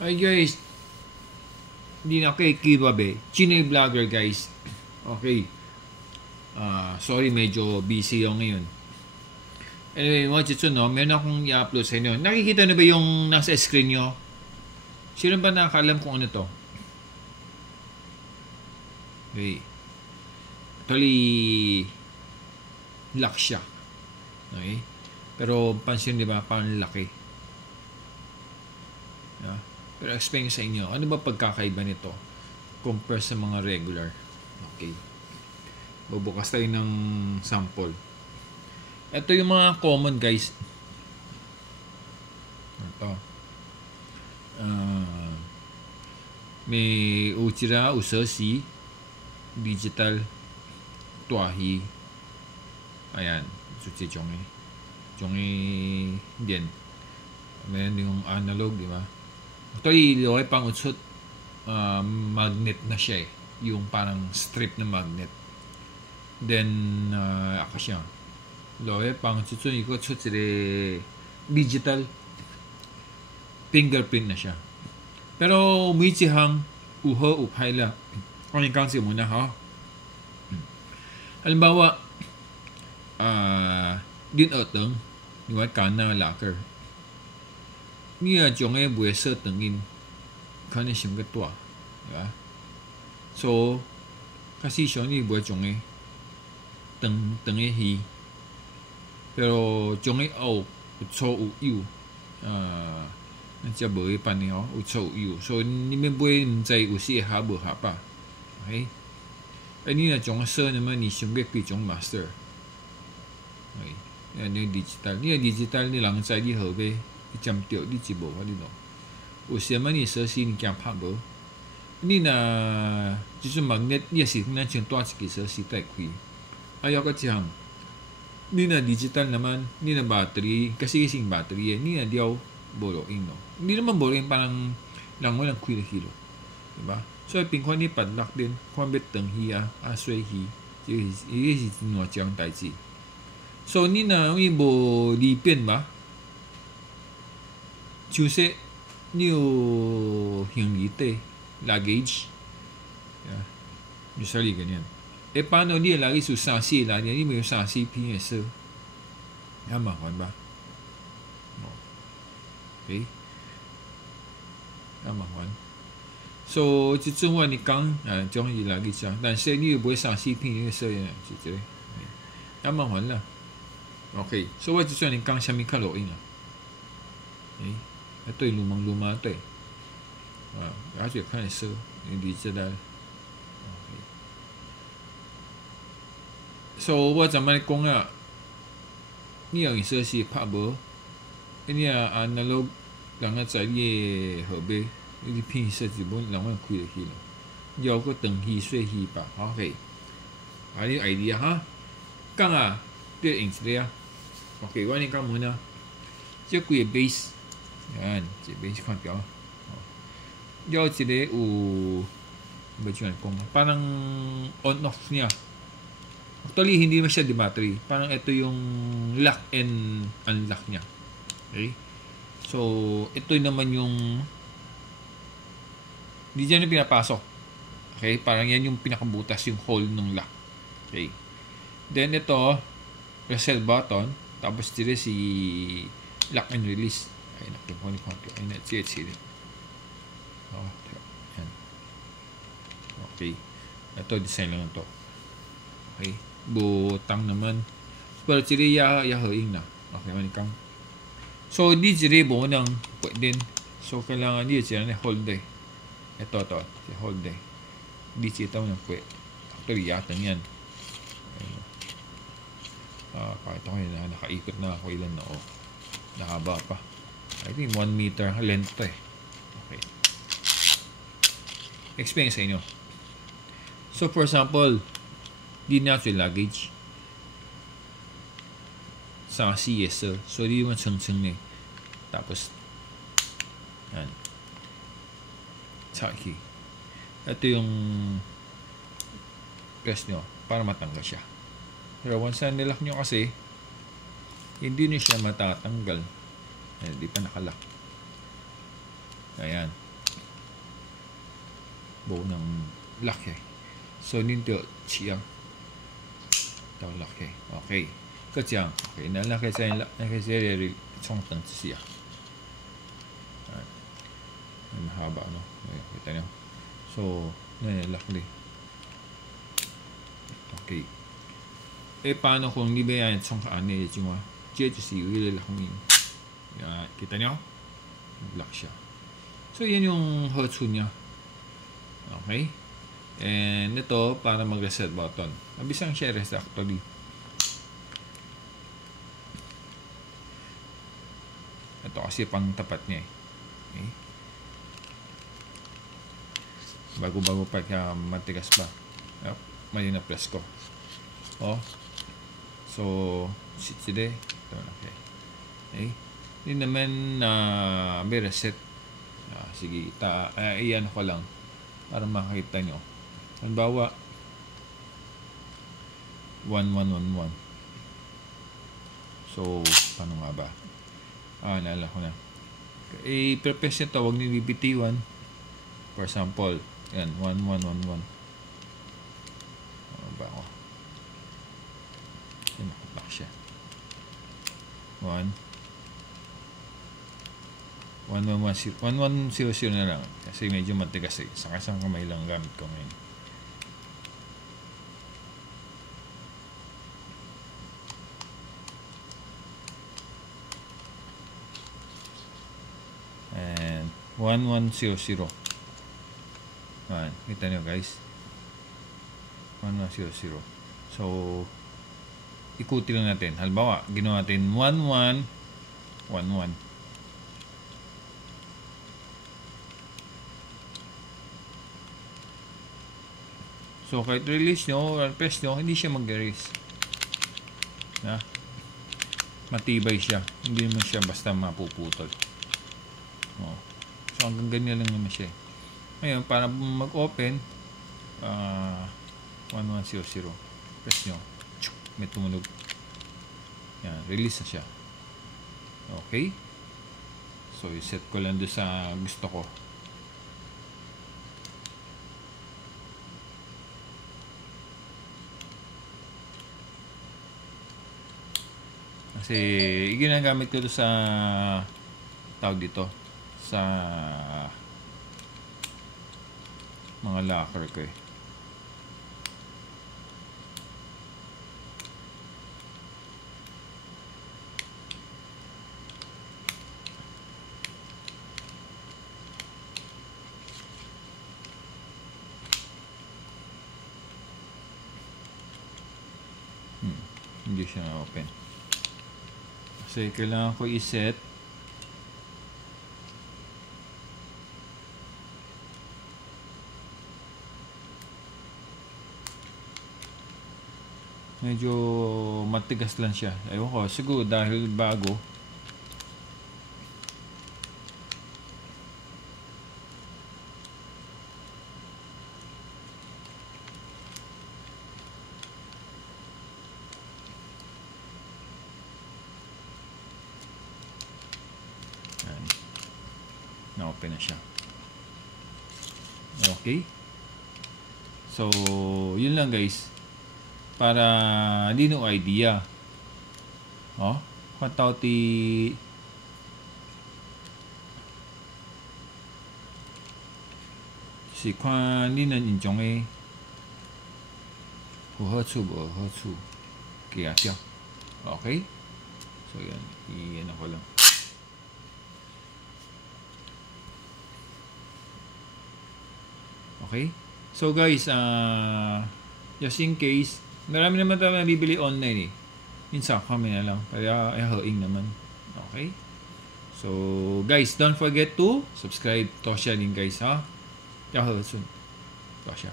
Ay guys, hindi na kay Kibabe. Chinoy vlogger guys. Okay. Sorry, medyo busy ako ngayon. Anyway, mga chitsun, no? Meron akong i-upload sa inyo. Nakikita na ba yung nasa screen nyo? Sino ba nakakalam kung ano to? Okay. Actually, lock siya. Okay? Pero pansin, di ba? Parang laki. Yeah. Pero explain sa inyo, ano ba pagkakaiba nito compare sa mga regular? Okay. Bubukas tayo ng sample. Ito yung mga common guys. Ito. May Uchira, Usoshi, Digital, Tuahi. Ayan. Suci Chongi. Chongi din. Mayroon yung analog, di ba? Actually, loe pang utsot, magnet na siya eh. Yung parang strip na magnet. Then, akasya. Loe pang utsot, ikot utsot sila digital fingerprint na siya. Pero, umichihang uho upay la. Kung yung kansi muna ha. Halimbawa, din otong, diba, kana locker. Niya jong ay buhay sa tengin kanin sim ka tua, diba? So kasi siya ni buhay jong ay tengay hi, pero jong ay au utso u nanti buhay pa niyo utso u, so ni may buhay nzay usi ha bu ha pa, okay? Ani na jong sa naman ni sim ka pi jong master, okay? Yan yung digital ni lang sa di hobe. 讲掉你几步我你懂，有些么你说是你讲拍无，你那就是magnet你也是那像多一个说是带开，要个讲，你那 digital 那么你那 battery kasi kasing battery ni na diaw bolo ino, ni naman bolo yung parang lang mo lang kuy na kilo, diba? So 平款你padlock din，款别等去水去，就是哪种代志。So 你那有无利变吧？就是你有行李袋 luggage, misalnya ganyan. Paano dia lagi susah sih lah, ni may susah sih PS. Mahal ba? Okay. Mahal. So 这种话你讲种伊luggage啊，但是你又不会杀死片的事呀，就这样。mahal lah. Okay. So 我就算你讲什么看录音啊？ito yung lumang-luma ito eh. Kasi kan so hindi digital. Okay. So 我怎么讲啊？你有说是拍无？你analog 两个在你后边，你片设置本两万开去了，要个等去水去吧。OK， 你 idea 哈？讲啊，对影子的啊。OK， 我你讲么呢？这个 base。Yan, si base kan pia. Yo sila bagaimana kung parang on off niya. Actually hindi naman siya di battery. Parang ito yung lock and unlock niya. Okay? So ito naman yung hindi dyan yung pinapasok. Okay? Parang yan yung pinakabutas yung hole ng lock. Okay? Then ito reset button. Tapos sila si lock and release. Ay, nakipo ni konti. Ay, na-cheat. Yan. Okay. Ito, design lang ito. Okay. Butang naman. Pero sili yahoing na. Okay, manikang. So, di sili buo nang pwede din. So, kailangan di sila na hold day. Ito. Si hold day. Di sila ito nang pwede. Actually, yatang yan. Kahit ako yun, nakaikot na ako ilan na ako. Nakaba pa. I think 1 meter length to eh. Okay. Explain sa inyo. So for example, di na ito yung luggage. Sa CSO. So di naman tseng-tseng eh. Tapos, yan. Tsaki. Ito yung press nyo para matanggal siya. Pero once na nilock nyo kasi, hindi na siya matatanggal. Hindi pa nakalock. Ayan. bộ nang laki. So ninto chiang tao laki. Okay. ก็这样 OK 那可以在那可以在这里冲等一下 mahaba no kita niyo so lakli okay paano kung hindi ba yan冲ani yung mga 接就是有一个红影 kita niyo lock siya so yan yung hotsu niya okay and ito para mag reset button mabisang siya reset actually ito kasi pang tapat niya okay bago-bago pa kaya matigas pa mali na press ko so sitside okay hindi naman may reset sige iyan ko lang para makakita nyo halimbawa 1111 so paano nga ba naalala ko na i-prepare nito huwag nyo bibitiwan for example yan 1111 ba ako nakabak siya 1100 na lang kasi medyo matigas sa kasang kamay lang gamit ko ngayon and 1100 kita nyo guys 1100 so ikuti lang natin halimbawa ginawa natin 1111 so kahit release nyo or press nyo hindi siya mag-erase matibay siya hindi naman siya basta mapuputol so hanggang ganyan lang naman siya ngayon, para mag-open 1100 press nyo may tumunog yan, release na siya okay so i-set ko lang doon sa gusto ko kasi ginagamit ko doon sa tawag dito sa mga locker ko hindi siya na-open kasi kailangan ko i-set medyo matigas lang siya ewan ko siguro dahil bago na-open na siya okay so yun lang guys para di no idea kung tao ti si kwan di nan injong hu he chu bo he chu kaya siya okay so yan iyan ako lang okay so guys just in case marami naman tayo nabibili online minsan kami na lang kaya haing naman okay so guys don't forget to subscribe to siya din guys Yahoo soon to siya